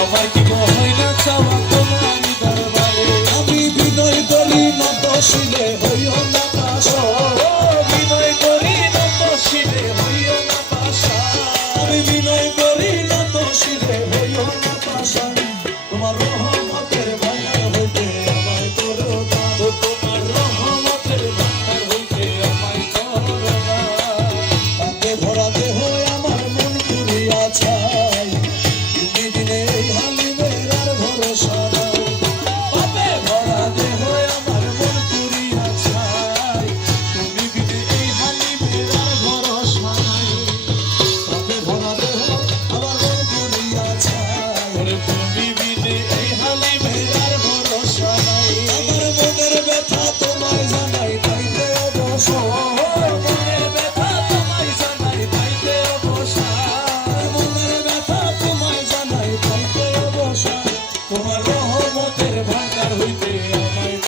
আমার কি হয় না চাওয়া তোমার দরবারে আমি বিনয় করি নত শিলে হইও না পাশা বিনয় করি নত শিলে হইও না পাশা আমি বিনয় করি নত শিলে হইও না পাশা তোমার রহমতের ভান্ডার হইতে আমায় করো দান তোমার রহমতের ভান্ডার হইতে আমায় করো দান তাকে ভরা দেহ আমার মন পুরিয়া ছাই তুমি দিনে এই হালিমের আর ভরসা নাই পাপে ভরা দেহ আমার মন পুরিয়া ছাই তুমি দিনে এই হালিমের আর ভরসা নাই পাপে ভরা দেহ আমার মন পুরিয়া ছাই তুমি দিনে এই হালিমের আর ভরসা নাই আমার মনের ব্যথা তোমায় জানাই তাইতে অবসর মনের ব্যথা তোমায় জানাই তাইতে অবসর মনের ব্যথা তোমায় জানাই তাইতে অবসর তোমার